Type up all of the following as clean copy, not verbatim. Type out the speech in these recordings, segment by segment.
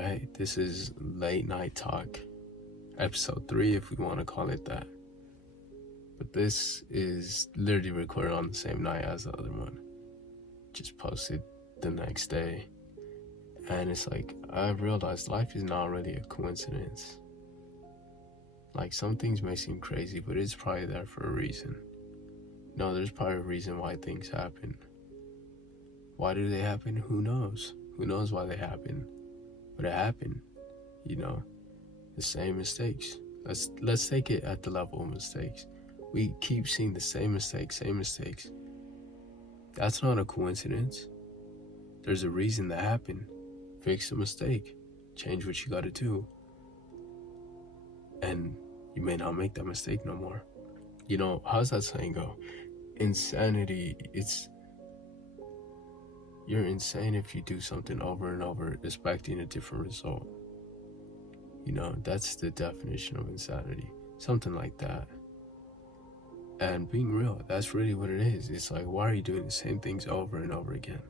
Alright, this is Late Night Talk, episode 3 if we want to call it that. But this is literally recorded on the same night as the other one. Just posted the next day. And it's like, I realized life is not really a coincidence. Like, some things may seem crazy, but it's probably there for a reason. No, there's probably a reason why things happen. Why do they happen? Who knows? Who knows why they happen? But it happened, the same mistakes. Let's take it at the level of mistakes. We keep seeing the same mistakes. That's not a coincidence. There's a reason that happened. Fix the mistake. Change what you gotta do. And you may not make that mistake no more. How's that saying go? Insanity, you're insane if you do something over and over expecting a different result. That's the definition of insanity. Something like that. And being real, that's really what it is. It's like, why are you doing the same things over and over again?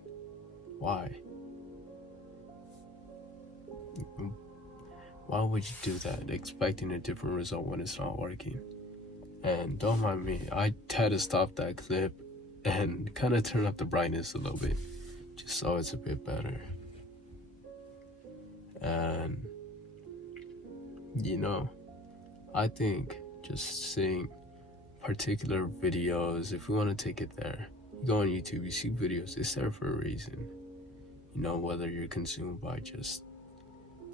Why? Why would you do that, expecting a different result when it's not working? And don't mind me, I had to stop that clip and kind of turn up the brightness a little bit, just so it's a bit better. And I think just seeing particular videos, if we want to take it there, you go on YouTube, you see videos, it's there for a reason. Whether you're consumed by just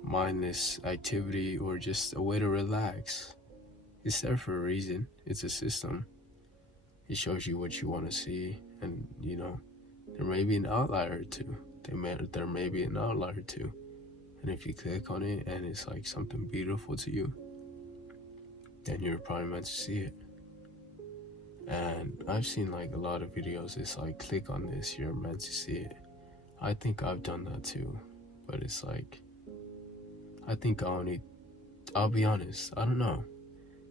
mindless activity or just a way to relax, it's there for a reason. It's a system. It shows you what you want to see, and there may be an outlier or two. There may be an outlier or two. And if you click on it and it's like something beautiful to you, then you're probably meant to see it. And I've seen like a lot of videos, it's like, click on this, you're meant to see it. I think I've done that too. But it's like, I think I'll be honest, I don't know.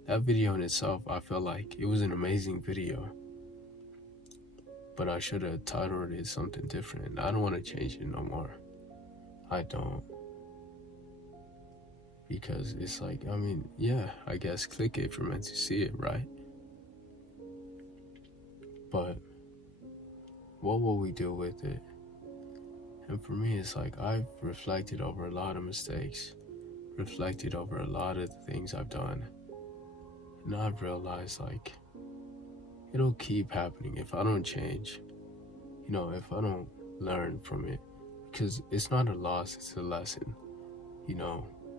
That video in itself, I felt like it was an amazing video. But I should have titled it something different. I don't want to change it no more. I don't. Because it's like, I guess click it if you're meant to see it, right? But what will we do with it? And for me, it's like, I've reflected over a lot of mistakes, reflected over a lot of the things I've done. And I've realized, like, it'll keep happening if I don't change, if I don't learn from it. Because it's not a loss, it's a lesson.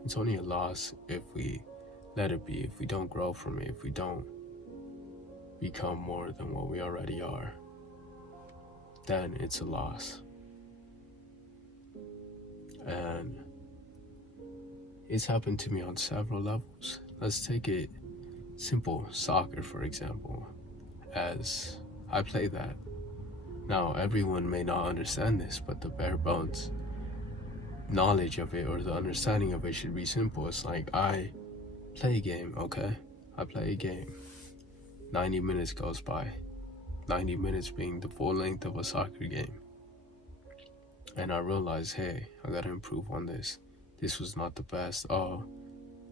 It's only a loss if we let it be, if we don't grow from it, if we don't become more than what we already are. Then it's a loss. And it's happened to me on several levels. Let's take it simple, soccer, for example, as I play that. Now, everyone may not understand this, but the bare bones knowledge of it or the understanding of it should be simple. It's like, I play a game, okay? I play a game. 90 minutes goes by. 90 minutes being the full length of a soccer game. And I realize, hey, I gotta improve on this. This was not the best. Oh,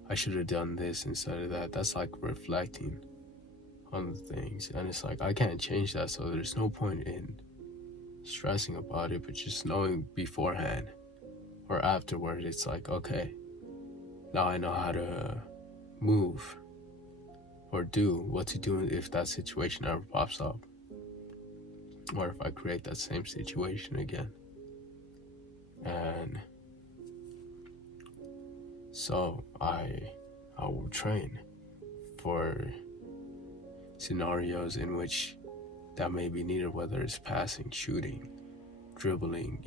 I should have done this instead of that. That's like reflecting on the things. And it's like, I can't change that, so there's no point in stressing about it, but just knowing beforehand or afterward, it's like, okay, now I know how to move or do what to do if that situation ever pops up, or if I create that same situation again. And so I will train for scenarios in which that may be needed, whether it's passing, shooting, dribbling,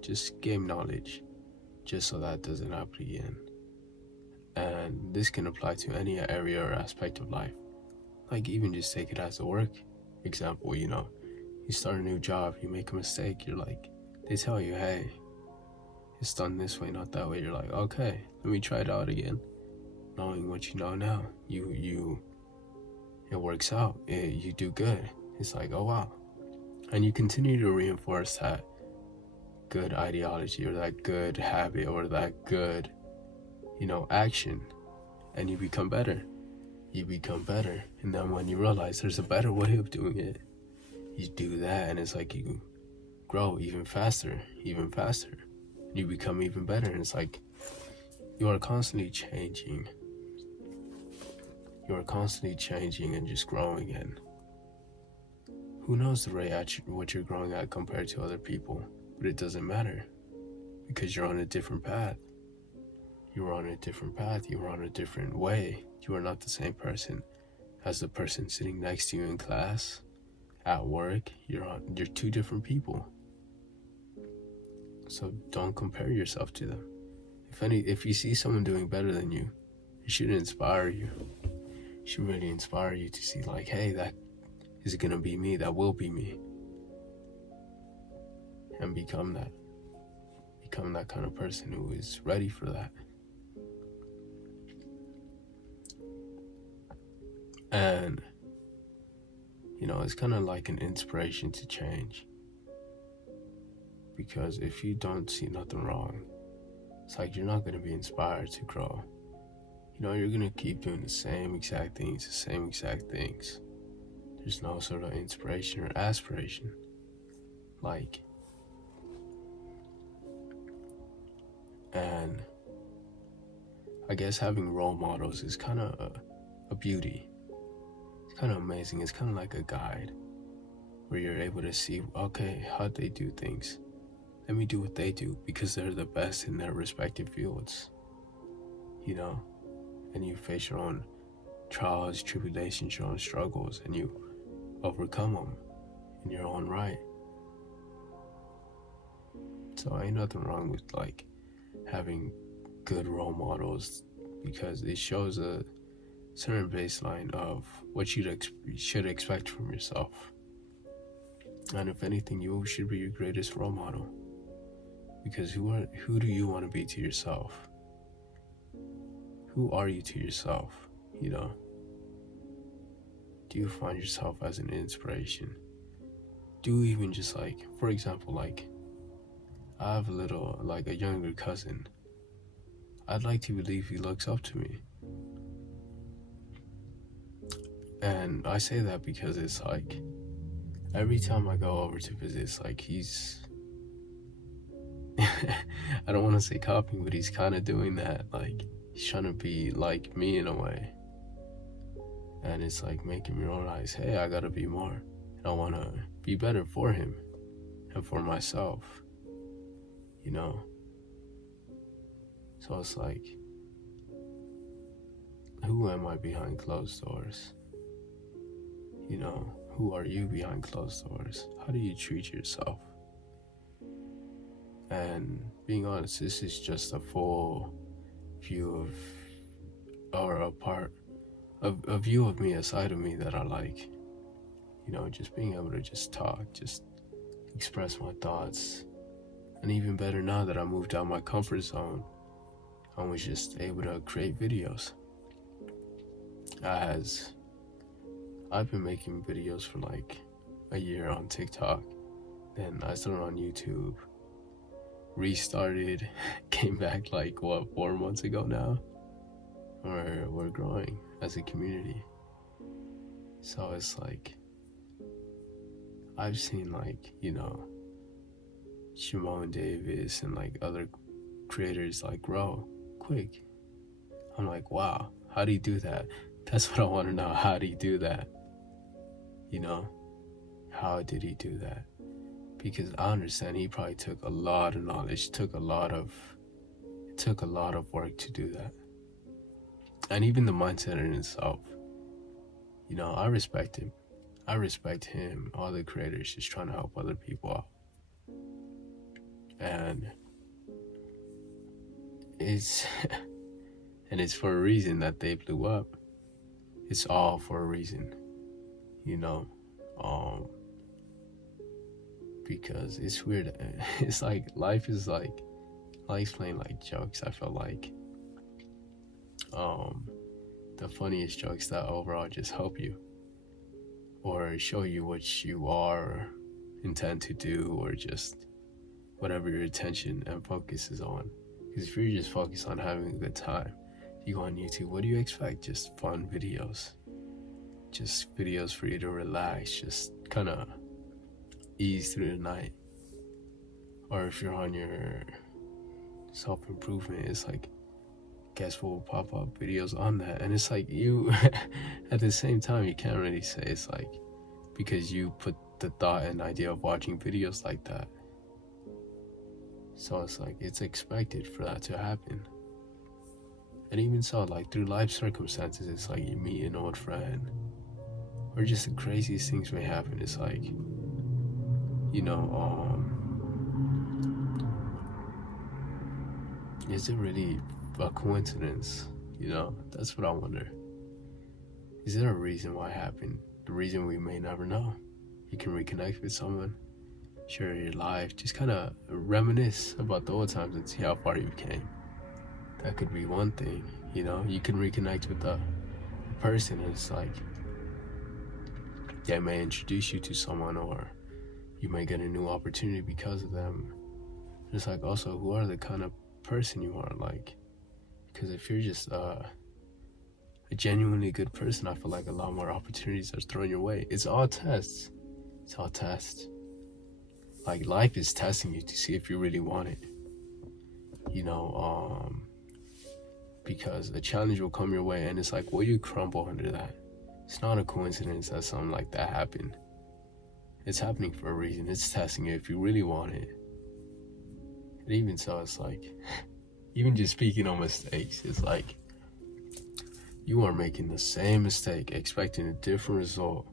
just game knowledge, just so that doesn't happen again. And this can apply to any area or aspect of life. Like, even just take it as a work example, you start a new job, you make a mistake, you're like, they tell you, hey, it's done this way, not that way. You're like, okay, let me try it out again. Knowing what you know now, it works out, you do good. It's like, oh wow. And you continue to reinforce that good ideology or that good habit or that good, action, and you become better. You become better. And then when you realize there's a better way of doing it, you do that, and it's like you grow even faster, even faster. You become even better, and it's like you are constantly changing. You are constantly changing and just growing, and who knows the rate at what you're growing at compared to other people, but it doesn't matter because you're on a different path. You're on a different path. You're on a different way. You are not the same person as the person sitting next to you in class, at work. You're two different people. So don't compare yourself to them. If you see someone doing better than you, it should inspire you. It should really inspire you to see like, hey, that is gonna be me. That will be me. And become that. Become that kind of person who is ready for that. And, it's kind of like an inspiration to change. Because if you don't see nothing wrong, it's like you're not going to be inspired to grow. You're going to keep doing the same exact things. There's no sort of inspiration or aspiration. And I guess having role models is kind of a beauty. It's kind of amazing. It's kind of like a guide where you're able to see, okay, how they do things. Let me do what they do because they're the best in their respective fields, and you face your own trials, tribulations, your own struggles, and you overcome them in your own right. So ain't nothing wrong with having good role models because it shows a certain baseline of what you should expect from yourself. And if anything, you should be your greatest role model. Because who do you want to be to yourself? Who are you to yourself? Do you find yourself as an inspiration? Do you even just for example, I have a younger cousin. I'd like to believe he looks up to me. And I say that because it's every time I go over to visit, it's he's I don't want to say copying, but he's kind of doing that. He's trying to be like me in a way. And it's making me realize, hey, I gotta be more. And I want to be better for him and for myself, So it's who am I behind closed doors? Who are you behind closed doors? How do you treat yourself? And being honest, this is just a full view a view of me, a side of me that I like. Just being able to just talk, just express my thoughts. And even better now that I moved out of my comfort zone, I was just able to create videos. I've been making videos for a year on TikTok. Then I started on YouTube, restarted, came back 4 months ago now. We're growing as a community. So it's I've seen Shimon Davis and other creators grow quick. I'm wow, how do you do that? That's what I want to know. How do you do that? How did he do that? Because I understand he probably took a lot of knowledge, took a lot of work to do that. And even the mindset in itself, I respect him. All the creators just trying to help other people out. And it's for a reason that they blew up. It's all for a reason, because it's weird. It's life's playing jokes. I feel the funniest jokes that overall just help you or show you what you are, intend to do, or just whatever your attention and focus is on. Because if you're just focused on having a good time, you go on YouTube, what do you expect? Just fun videos. Just videos for you to relax, just kind of ease through the night. Or if you're on your self-improvement, it's like, guess what will pop up? Videos on that. And it's like, you, at the same time, you can't really say it's like, because you put the thought and idea of watching videos like that. So it's like, it's expected for that to happen. And even so, like, through life circumstances, it's like you meet an old friend, or just the craziest things may happen. It's like, you know, is it really a coincidence? You know, that's what I wonder. Is there a reason why it happened? The reason we may never know. You can reconnect with someone, share your life, just kind of reminisce about the old times and see how far you came. That could be one thing, you know. You can reconnect with a person, and it's like, they may introduce you to someone, or you may get a new opportunity because of them. It's like, also, who are the kind of person you are, like, because if you're just a genuinely good person, I feel like a lot more opportunities are thrown your way. It's all tests. It's all tests. Like, life is testing you to see if you really want it. You know, because a challenge will come your way, and it's like, will you crumble under that? It's not a coincidence that something like that happened. It's happening for a reason. It's testing you if you really want it. And even so, it's like, even just speaking on mistakes, it's like, you are making the same mistake, expecting a different result.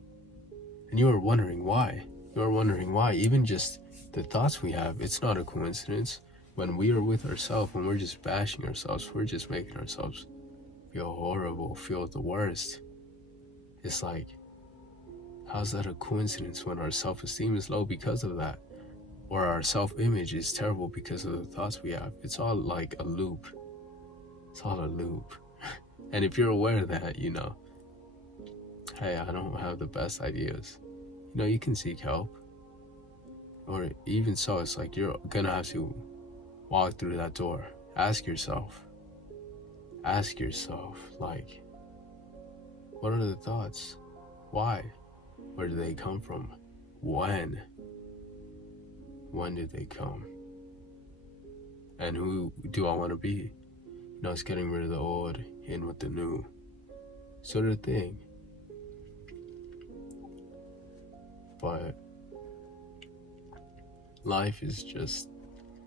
And you are wondering why. You are wondering why. Even just the thoughts we have, it's not a coincidence. When we are with ourselves, when we're just bashing ourselves, we're just making ourselves feel horrible, feel the worst. It's like, how's that a coincidence when our self-esteem is low because of that? Or our self-image is terrible because of the thoughts we have? It's all like a loop. It's all a loop. And if you're aware of that, you know, hey, I don't have the best ideas. You know, you can seek help. Or even so, it's like, you're gonna have to walk through that door. Ask yourself, like, what are the thoughts? Why? Where do they come from? When did they come? And who do I want to be? You know, it's getting rid of the old, in with the new sort of thing. But life is just,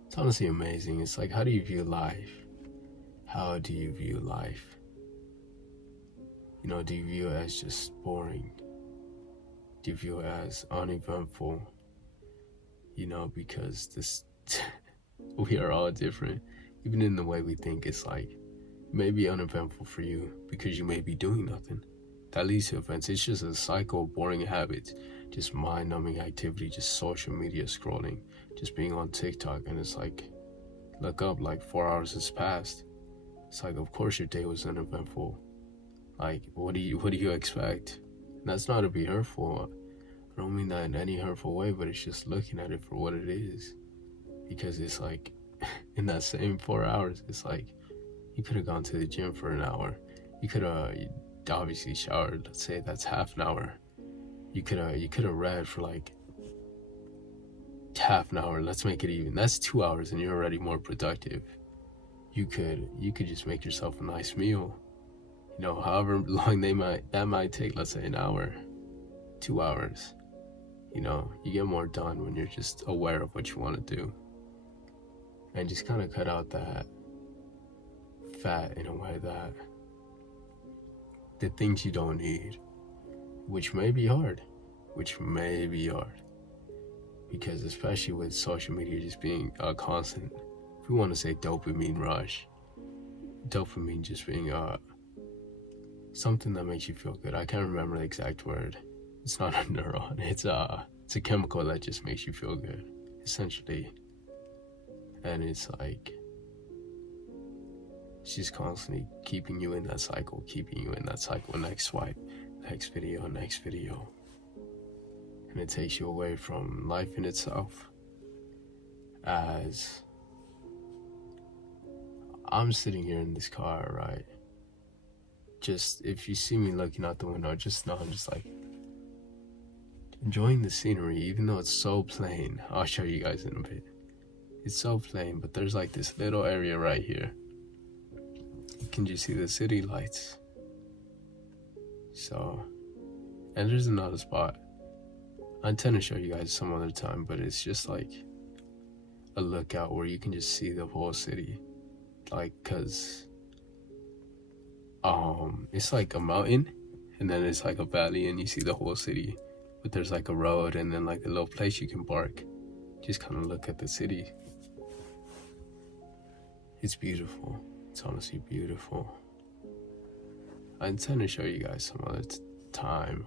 it's honestly amazing. It's like, how do you view life? How do you view life? You know, do you view it as just boring? Do you view it as uneventful? You know, because this, we are all different. Even in the way we think, it's like, maybe uneventful for you because you may be doing nothing. That leads to events. It's just a cycle of boring habits, just mind-numbing activity, just social media scrolling, just being on TikTok, and it's like, look up, like 4 hours has passed. It's like, of course your day was uneventful. Like, what do you expect? And that's not to be hurtful. I don't mean that in any hurtful way, but it's just looking at it for what it is. Because it's like, in that same 4 hours, it's like, you could have gone to the gym for an hour. You could have obviously showered. Let's say that's half an hour. You could have read for like half an hour. Let's make it even. That's 2 hours, and you're already more productive. You could just make yourself a nice meal. You know, however long that might take. Let's say an hour, 2 hours. You know, you get more done when you're just aware of what you want to do, and just kind of cut out that fat in a way, that the things you don't need, which may be hard, because especially with social media just being a constant, if we want to say dopamine rush, dopamine just being something that makes you feel good. I can't remember the exact word. It's not a neuron. It's a chemical that just makes you feel good, essentially. And it's like, it's just constantly keeping you in that cycle. Next swipe, next video. And it takes you away from life in itself. as I'm sitting here in this car, right? Just if you see me looking out the window, just know I'm just like enjoying the scenery, even though it's so plain. I'll show you guys in a bit. It's so plain, but there's like this little area right here. You can just see the city lights. So, and there's another spot. I intend to show you guys some other time, but it's just like a lookout where you can just see the whole city. Like, cause it's like a mountain, and then it's like a valley, and you see the whole city. But there's like a road, and then like a little place you can park. Just kind of look at the city. It's beautiful. It's honestly beautiful. I intend to show you guys some other time,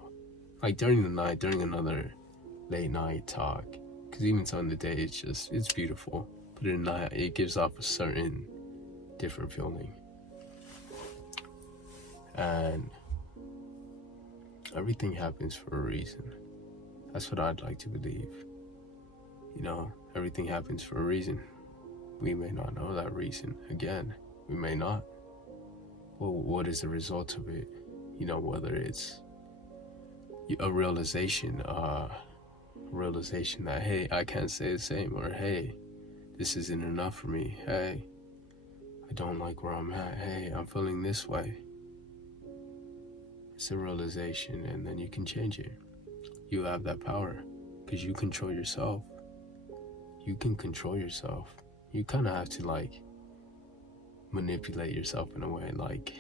like during the night, during another late night talk. Because even so in the day, it's beautiful. But at night, it gives off a certain different feeling. And everything happens for a reason. That's what I'd like to believe. You know, everything happens for a reason. We may not know that reason. Again, we may not. Well, what is the result of it? You know, whether it's a realization that, hey, I can't stay the same, or hey, this isn't enough for me. Hey, I don't like where I'm at. Hey, I'm feeling this way. It's a realization, and then you can change it. You have that power because you control yourself. You can control yourself. You kind of have to like manipulate yourself in a way. Like,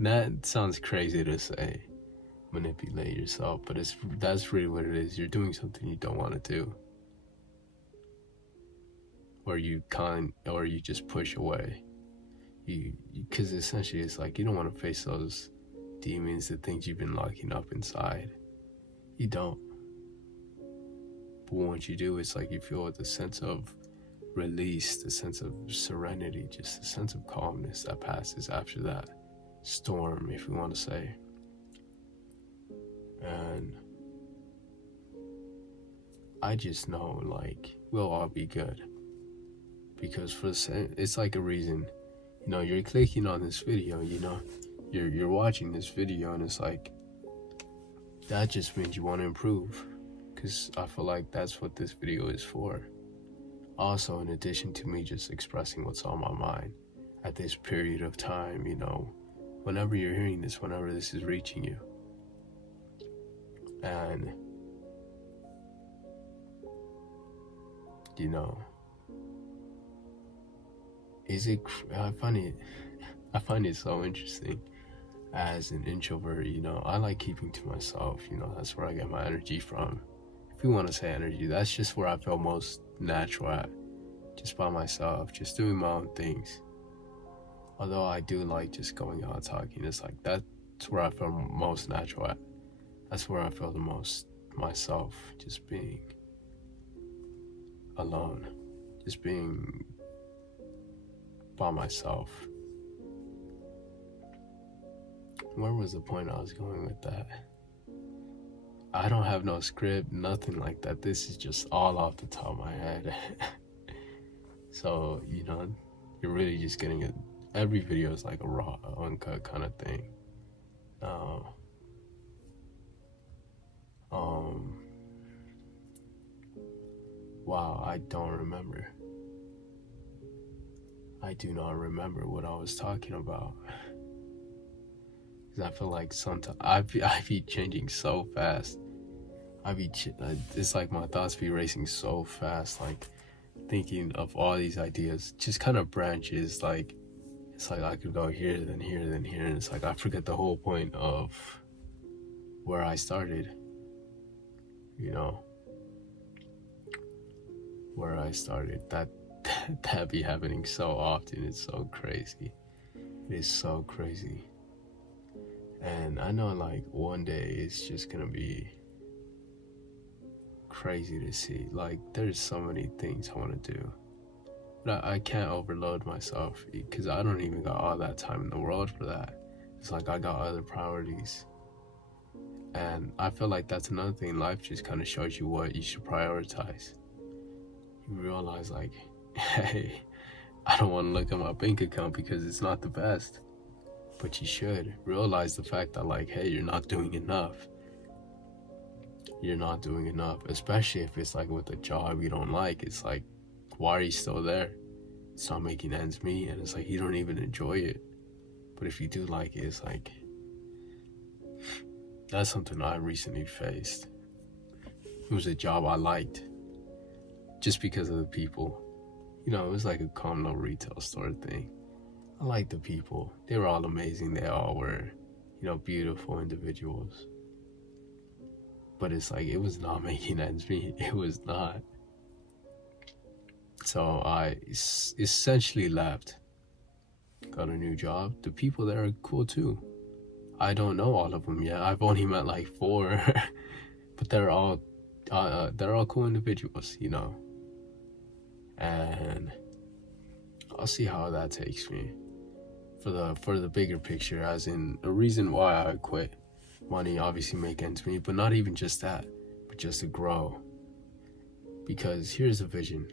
that sounds crazy to say, manipulate yourself, but that's really what it is. You're doing something you don't want to do, or you just push away. Because essentially it's like you don't want to face those demons, the things you've been locking up inside. You don't. But once you do, it's like you feel the sense of release, the sense of serenity, just a sense of calmness that passes after that storm, if you want to say. And I just know, like, we'll all be good. Because it's like a reason, you know, you're clicking on this video, you know, you're watching this video, and it's like, that just means you want to improve. Because I feel like that's what this video is for. Also, in addition to me just expressing what's on my mind at this period of time, you know, whenever you're hearing this, whenever this is reaching you. And, you know, I find it so interesting. As an introvert, you know, I like keeping to myself. You know, that's where I get my energy from. If you want to say energy, that's just where I feel most natural at. Just by myself, just doing my own things. Although I do like just going out talking, it's like that's where I feel most natural at. That's where I feel the most myself, just being alone, just being by myself. Where was the point I was going with that? I don't have no script, nothing like that. This is just all off the top of my head. So, you know, you're really just getting it. Every video is like a raw, uncut kind of thing. Wow, I don't remember. I do not remember what I was talking about. Because I feel like sometimes I be changing so fast. It's like my thoughts be racing so fast, like thinking of all these ideas, just kind of branches. Like, it's like I could go here, then here, then here, and it's like I forget the whole point of where I started. You know, where I started. That be happening so often. It's so crazy. It is so crazy. And I know, like, one day it's just gonna be crazy to see. Like, there's so many things I want to do, but I can't overload myself because I don't even got all that time in the world for that. It's like I got other priorities. And I feel like that's another thing. Life just kind of shows you what you should prioritize. you realize like, hey, I don't want to look at my bank account because it's not the best. But you should realize the fact that like, hey, you're not doing enough. You're not doing enough, especially if it's like with a job you don't like. It's like, why are you still there? It's not making ends meet, and it's like you don't even enjoy it. But if you do like it, it's like, that's something I recently faced. It was a job I liked just because of the people. You know, it was like a common little retail store thing. I liked the people. They were all amazing. They all were, you know, beautiful individuals. But it's like, it was not making ends meet. It was not. So I essentially left. Got a new job. The people there are cool too. I don't know all of them yet. I've only met like 4, but they're all cool individuals, you know. And I'll see how that takes me. For the bigger picture, as in the reason why I quit. Money obviously make ends meet, but not even just that, but just to grow. Because here's a vision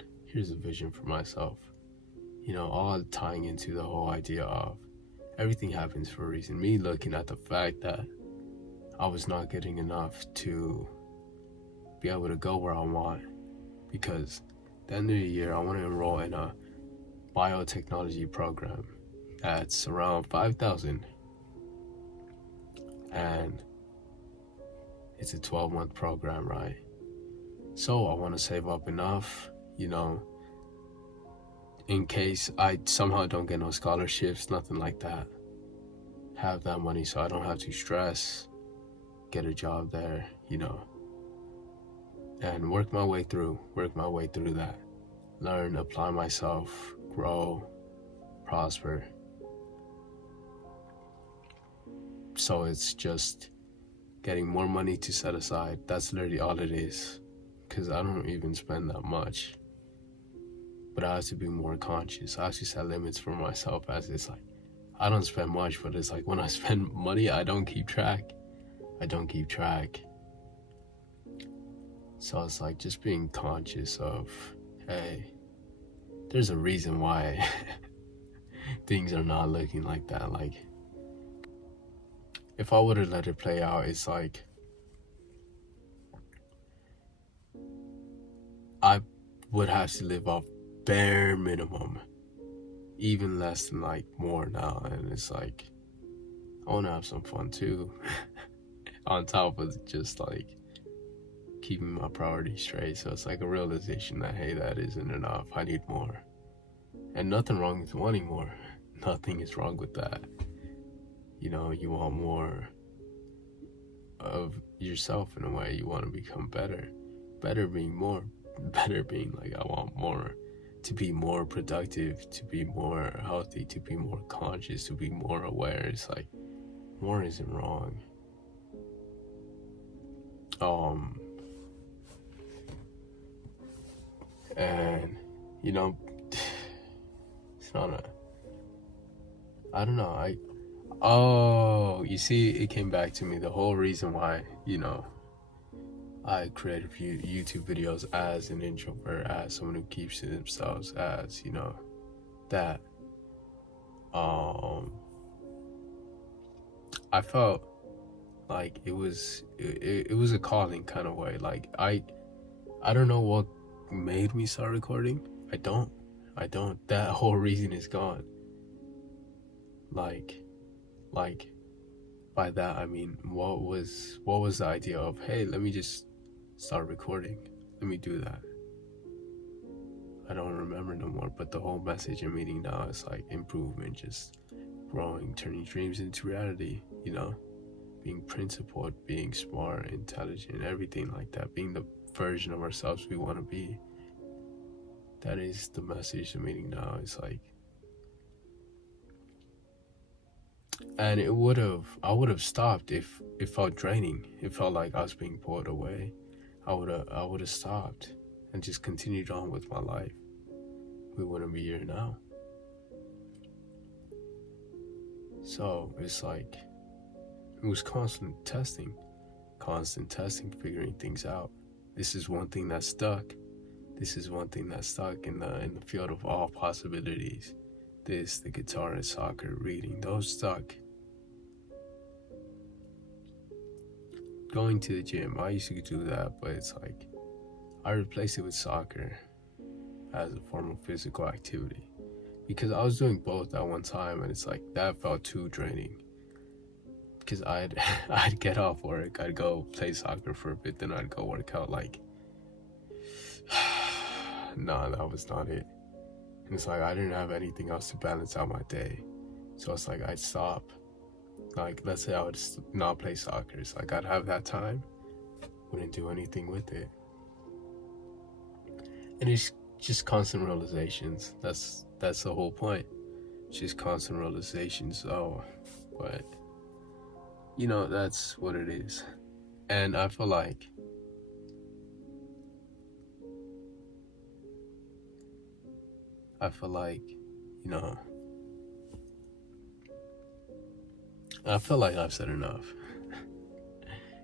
for myself. You know, all tying into the whole idea of everything happens for a reason. Me looking at the fact that I was not getting enough to be able to go where I want. Because at the end of the year, I want to enroll in a biotechnology program that's around 5,000. And it's a 12-month program, right? So I want to save up enough, you know, in case I somehow don't get no scholarships, nothing like that. Have that money so I don't have to stress, get a job there, you know, and work my way through that. Learn, apply myself, grow, prosper. So it's just getting more money to set aside. That's literally all it is, because I don't even spend that much. But I have to be more conscious. I have to set limits for myself, as it's like, I don't spend much, but it's like when I spend money, I don't keep track. So it's like just being conscious of, hey, there's a reason why things are not looking like that. Like, if I would have let it play out, it's like I would have to live off bare minimum, even less than like more now. And it's like, I want to have some fun too, on top of just like keeping my priorities straight. So it's like a realization that, hey, that isn't enough. I need more. And nothing wrong with wanting more. Nothing is wrong with that. You know, you want more of yourself in a way. You want to become better. Better being more. Better being like, I want more. To be more productive, to be more healthy, to be more conscious, to be more aware. It's like, more isn't wrong. And, you know, it's not a, I don't know, you see, it came back to me, the whole reason why, you know, I create a few YouTube videos as an introvert, as someone who keeps to themselves, as, you know, that, I felt like it was a calling kind of way. Like, I don't know what made me start recording. I don't. That whole reason is gone. Like by that I mean, what was the idea of, hey, let me just start recording, let me do that? I don't remember no more, but the whole message and meaning now is like improvement, just growing, turning dreams into reality, you know, being principled, being smart, intelligent, everything like that, being the version of ourselves we want to be. That is the message, the meaning now. It's like, and I would have stopped if it felt draining. It felt like I was being pulled away. I would have stopped and just continued on with my life. We wouldn't be here now. So it's like, it was constant testing, figuring things out. This is one thing that stuck. this is one thing that's stuck in the field of all possibilities. This, the guitar and soccer, reading, those stuck. Going to the gym, I used to do that, but it's like I replaced it with soccer as a form of physical activity, because I was doing both at one time, and it's like that felt too draining. Because I'd get off work, I'd go play soccer for a bit, then I'd go work out. Like, nah, that was not it. And it's like I didn't have anything else to balance out my day, so it's like I'd stop. Like, let's say I would not play soccer. It's like I'd have that time, wouldn't do anything with it, and it's just constant realizations. That's the whole point. Just constant realizations. Oh, but that's what it is. And I feel like I've said enough.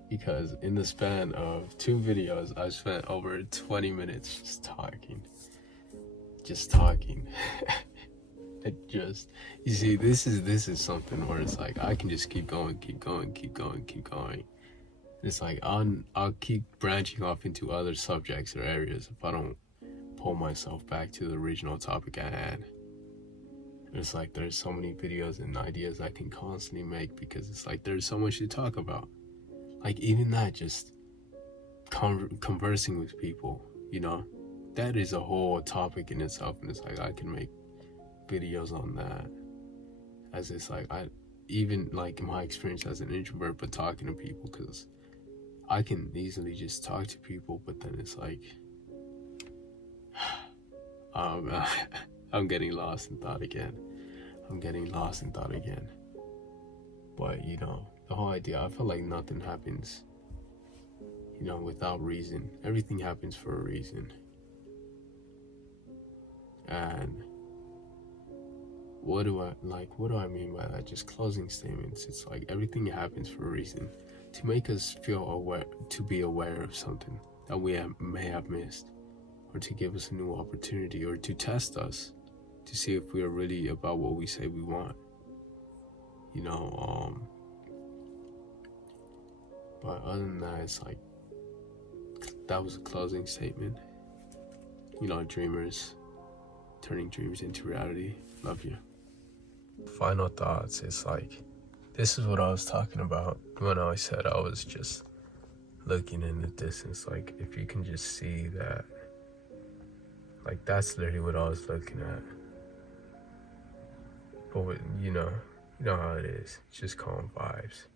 Because in the span of 2 videos, I've spent over 20 minutes just talking. You see, this is something where it's like I can just keep going. It's like I'll keep branching off into other subjects or areas if I don't pull myself back to the original topic at hand. It's like there's so many videos and ideas I can constantly make, because it's like there's so much to talk about. Like, even that, just conversing with people, that is a whole topic in itself, and it's like I can make videos on that. As it's like even like my experience as an introvert, but talking to people, because I can easily just talk to people, but then it's like I'm getting lost in thought again. But the whole idea, I feel like nothing happens without reason. Everything happens for a reason. And what do I mean by that? Just closing statements. It's like everything happens for a reason, to make us feel aware, to be aware of something that we may have missed, or to give us a new opportunity, or to test us to see if we are really about what we say we want. But other than that, it's like that was a closing statement. Dreamers, turning dreams into reality. Love you. Final thoughts. It's like, this is what I was talking about when I said I was just looking in the distance. Like, if you can just see that, like, that's literally what I was looking at. But you know how it is. It's just calm vibes.